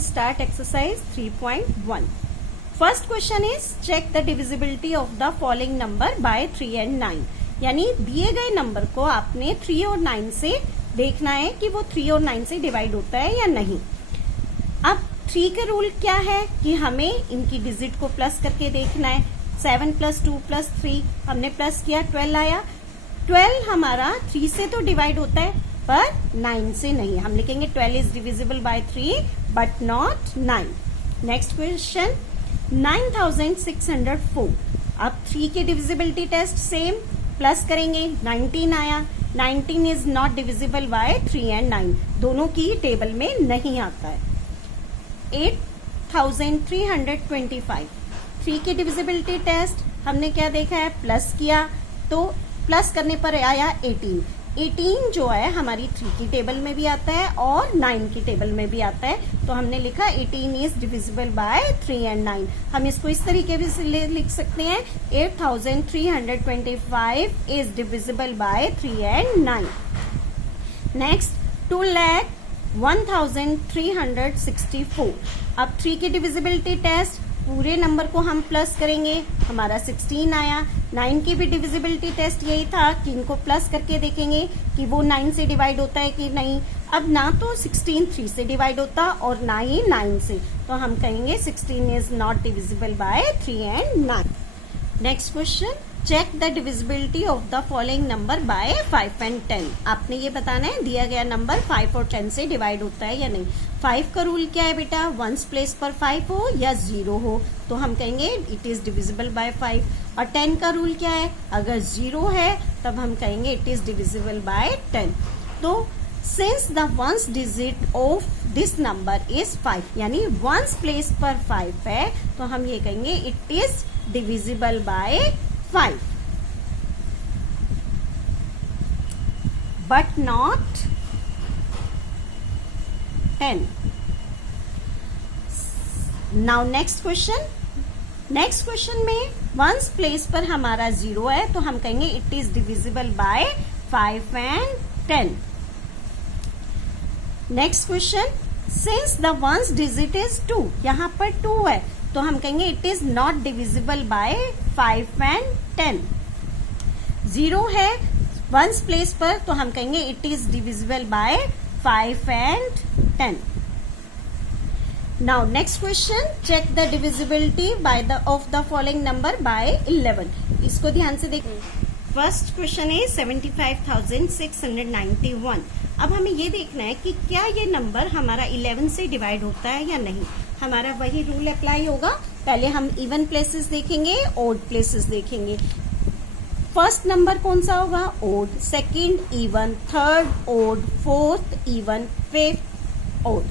Start exercise 3.1. First question is check the divisibility of the following number by 3 and 9. यानी दिए गए number को आपने 3 और 9 से देखना है कि वो 3 और 9 से डिवाइड होता है या नहीं. अब 3 का रूल क्या है कि हमें इनकी डिजिट को प्लस करके देखना है. 7 + 2 + 3 हमने प्लस किया, 12 आया. 12 हमारा 3 से तो डिवाइड होता है पर 9 से नहीं. हम लिखेंगे 12 is divisible by 3 but not 9. Next question 9604. अब 3 के डिविजिबिलिटी टेस्ट सेम, प्लस करेंगे, 19 आया. 19 is not divisible by 3 and 9, दोनों की टेबल में नहीं आता है. 8325. 3 की डिविजिबिलिटी टेस्ट हमने क्या देखा है, प्लस किया तो प्लस करने पर आया 18. 18 जो है हमारी 3 की टेबल में भी आता है और 9 की टेबल में भी आता है. तो हमने लिखा 18 इज डिविजिबल बाय 3 एंड 9. हम इसको इस तरीके से लिख सकते हैं 8325 is divisible by 3 and 9. Next 2,01,364. अब 3 की डिविजिबिलिटी टेस्ट, पूरे नंबर को हम प्लस करेंगे, हमारा 16 आया. 9 की भी डिविजिबिलिटी टेस्ट यही था कि इनको प्लस करके देखेंगे कि वो 9 से डिवाइड होता है कि नहीं. अब ना तो 16 3 से डिवाइड होता और ना ही 9 से, तो हम कहेंगे 16 is not divisible by 3 and 9. Next question check the divisibility of the following number by 5 and 10. आपने ये बताना है दिया गया नंबर 5 और 10 से डिवाइड होता है या नहीं. 5 का रूल क्या है बेटा, वंस प्लेस पर 5 हो या 0 हो तो हम कहेंगे इट इज डिविजिबल बाय 5. और 10 का रूल क्या है, अगर 0 है तब हम कहेंगे इट इज डिविजिबल बाय 10. तो since the ones digit of this number is 5, यानी वंस प्लेस पर 5 है तो हम ये कहेंगे it is divisible by 5 but not 10. Now next question. Next question में वंस प्लेस पर हमारा 0 है तो हम कहेंगे it is divisible by 5 and 10. Next question since the ones digit is 2, यहां पर 2 है तो हम कहेंगे it is not divisible bye 5 and 10. 0 है वंस प्लेस पर तो हम कहेंगे it is divisible by 5 and 10. Now next question check the divisibility by the of the following number by 11. इसको ध्यान से देखें. फर्स्ट क्वेश्चन है 75,691. अब हमें ये देखना है कि क्या ये नंबर हमारा 11 से डिवाइड होता है या नहीं. हमारा वही रूल अप्लाई होगा. पहले हम इवन प्लेसेस देखेंगे, ऑड प्लेसेस देखेंगे. फर्स्ट नंबर कौन सा होगा, odd. Second even, third odd, fourth even, fifth odd.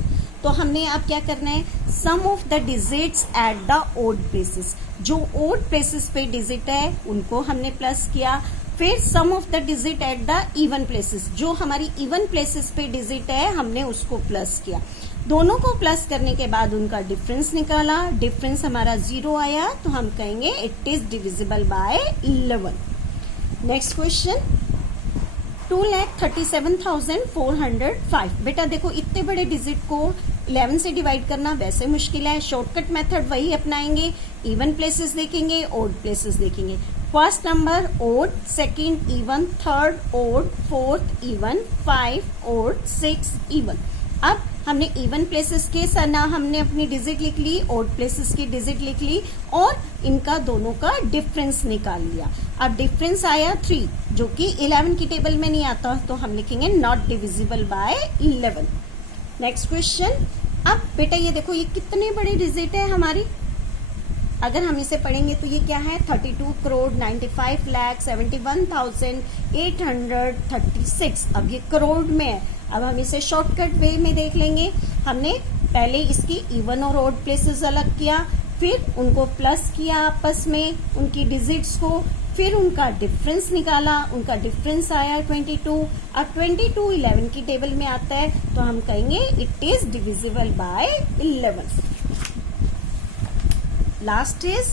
तो हमने अब क्या करना है, sum of the digits at the odd places. जो ओड प्लेसेस पे डिजिट है उनको हमने प्लस किया. फिर sum of the digit at the even places, जो हमारी इवन प्लेसेस पे डिजिट है हमने उसको प्लस किया. दोनों को प्लस करने के बाद उनका डिफरेंस निकाला. डिफरेंस हमारा 0 आया तो हम कहेंगे it is divisible by 11. Next question 2,37,405. बेटा देखो इतने बड़े डिजिट को 11 से डिवाइड करना वैसे मुश्किल है. शॉर्टकट मेथड वही अपनाएंगे. इवन प्लेसेस देखेंगे, ओड प्लेसेस देखेंगे. First number odd, second even, third odd, fourth even, 5 odd, 6 even. अब हमने इवन प्लेसेस के सना हमने अपनी डिजिट लिख ली, ओड प्लेसेस की डिजिट लिख ली और इनका दोनों का डिफरेंस निकाल लिया. अब डिफरेंस आया 3 जो कि 11 की टेबल में नहीं आता तो हम लिखेंगे not divisible bye 11. Next question. अब बेटा ये देखो ये कितने बड़े डिजिट है हमारी. अगर हम इसे पढ़ेंगे तो ये क्या है, 32,95,71,836. अब ये करोड़ में है. अब हम इसे शॉर्टकट वे में देख लेंगे. हमने पहले इसकी इवन और ऑड प्लेसेस अलग किया, फिर उनको प्लस किया आपस में उनकी डिजिट्स को, फिर उनका डिफरेंस निकाला. उनका डिफरेंस आया 22. अब 22 11 की टेबल में आता है तो हम कहेंगे it is divisible by 11. Last is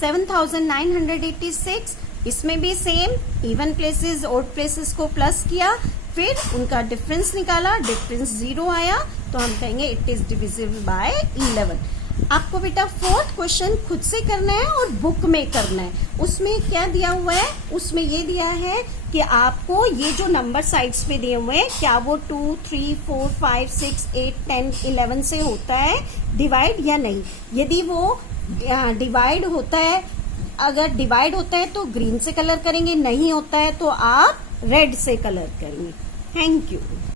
7,986. इसमें भी same even places, odd places को प्लस किया, फिर उनका डिफरेंस निकाला. डिफरेंस 0 आया तो हम कहेंगे इट इज डिविजिबल बाय 11। आपको बेटा फोर्थ क्वेश्चन खुद से करना है और बुक में करना है। उसमें क्या दिया हुआ है, उसमें ये दिया है कि आपको ये जो नंबर साइड्स पे दिए हुए हैं क्या वो 2, 3, 4, 5, 6, 8, 10, 11 से होता है डिवाइड या नहीं। यदि वो डिवाइड होता है, अगर डिवाइड होता है तो ग्रीन से कलर करेंगे, नहीं होता है तो आप रेड से कलर करेंगे। Thank you.